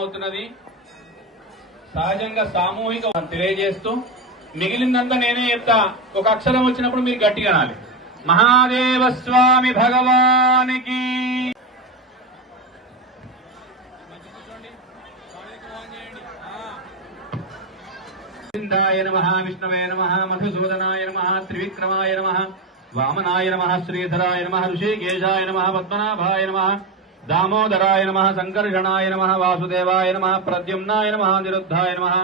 అవుతున్నది సహజంగా సామూహిక తెలియజేస్తూ మిగిలిందంతా నేనే చెప్తా. ఒక అక్షరం వచ్చినప్పుడు మీరు గట్టిగా అనాలి. మహాదేవ స్వామి భగవానికి నమః, విష్ణవే నమః, మధుసూదనాయ నమః, త్రివిక్రమాయ నమః, వామనాయ నమః, శ్రీధరాయ నమః, ఋషికేశాయ నమః, పద్మనాభాయ నమః, దామోదరాయ నమః, సంకర్షణాయ నమః, వాసుదేవాయ నమః, ప్రద్యుమ్నాయ నమః, నిరుద్ధాయ నమః,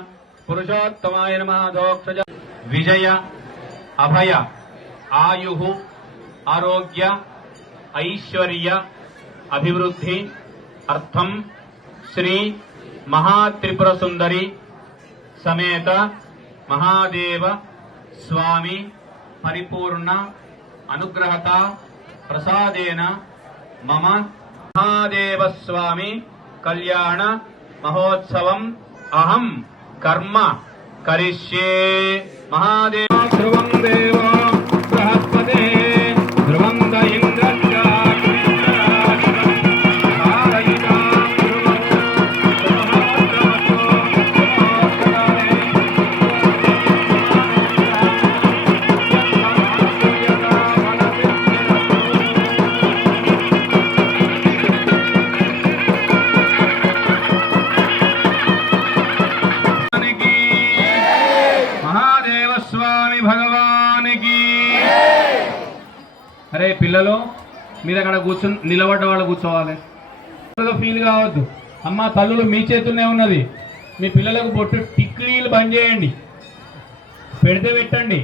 పురుషోత్తమాయ నమః, దోక్షజ విజయ అభయ ఆయుః ఆరోగ్య ఐశ్వర్య అభివృద్ధి అర్థం శ్రీ మహాత్రిపుర సుందరి సమేత మహాదేవ స్వామి పరిపూర్ణ అనుగ్రహత ప్రసాదేన మమ మహాదేవ స్వామి కళ్యాణ మహోత్సవం అహం కర్మ కరిష్యే. మహాదేవ ధ్రువం దేవ బృహస్పతే ధ్రువం అరే పిల్లలు మీరు అక్కడ కూర్చొని నిలబడ్డ వాళ్ళు కూర్చోవాలి. ఫీల్ కావద్దు. అమ్మ తల్లులు మీ చేతుల్లోనే ఉన్నది. మీ పిల్లలకు బొట్టు టిక్లీలు బంద్ చేయండి, పెడితే పెట్టండి,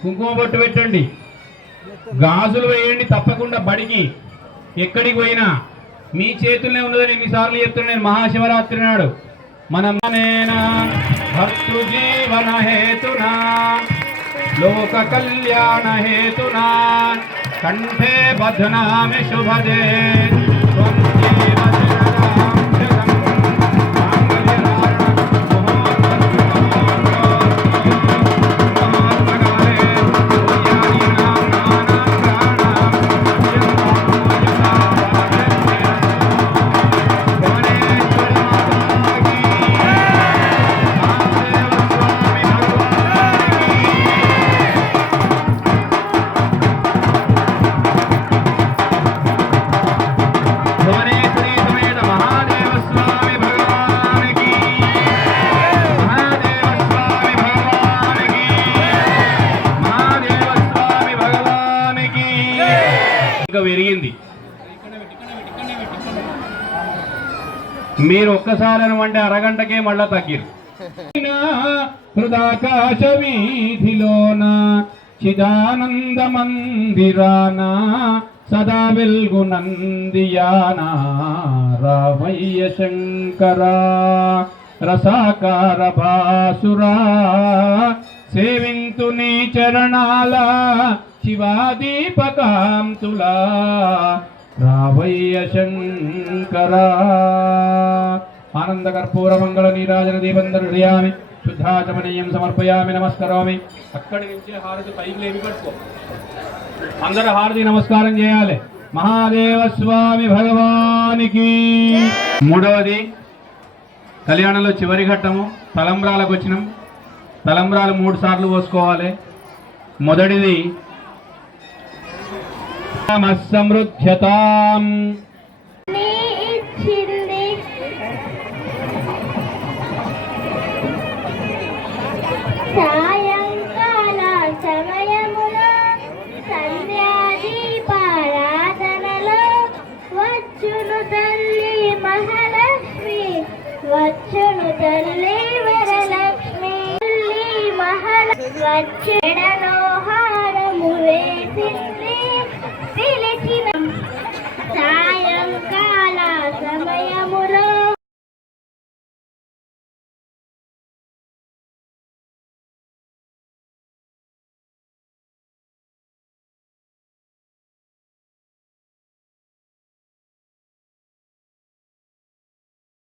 కుంకుమ బొట్టు పెట్టండి, గాజులు వేయండి. తప్పకుండా బడికి ఎక్కడికి పోయినా మీ చేతుల్లోనే ఉన్నదని ఎన్నిసార్లు చెప్తున్నా నేను. మహాశివరాత్రి నాడు మనమనేనా భర్తృజీవన హేతునా లోక కళ్యాణ హేతునా కంఠే బధ్నామి శుభదే పెరిగింది. మీరు ఒక్కసారి అనమంటే అరగంటకే మళ్ళా తగ్గిరు. హృదాకాశ వీధిలోన చిదానంద మందిరాన సదా వెల్గు నందియాన రామయ్య శంకర రసాకార భాసురా సేవింతు నీ చరణాల శివాదీపకాంతులా రావయ్య శంకర. ఆనందకర్పూర మంగళ నీరాజన దీపందర హృదయామి శుద్ధాచమనీయం సమర్పయామి నమస్కరోమి. అక్కడి నుంచి హారతి పైకి లేవి పట్టుకో. అందరూ హారతి నమస్కారం చేయాలి. మహాదేవ స్వామి భగవానికి. మూడవది కళ్యాణంలో చివరి ఘట్టము తలంబ్రాలకు వచ్చినాం. తలంబ్రాలు 3 సార్లు పోసుకోవాలి. మొదటిది సమృద్ధ్యతాం సాయంకాల సమయమున సంధ్యాదీపారాధనలో వచ్చును తల్లి మహాలక్ష్మి, వచ్చును తల్లి వరలక్ష్మి. తల్లి మహాలక్ష్మి వచ్చెడనో హారము వేసి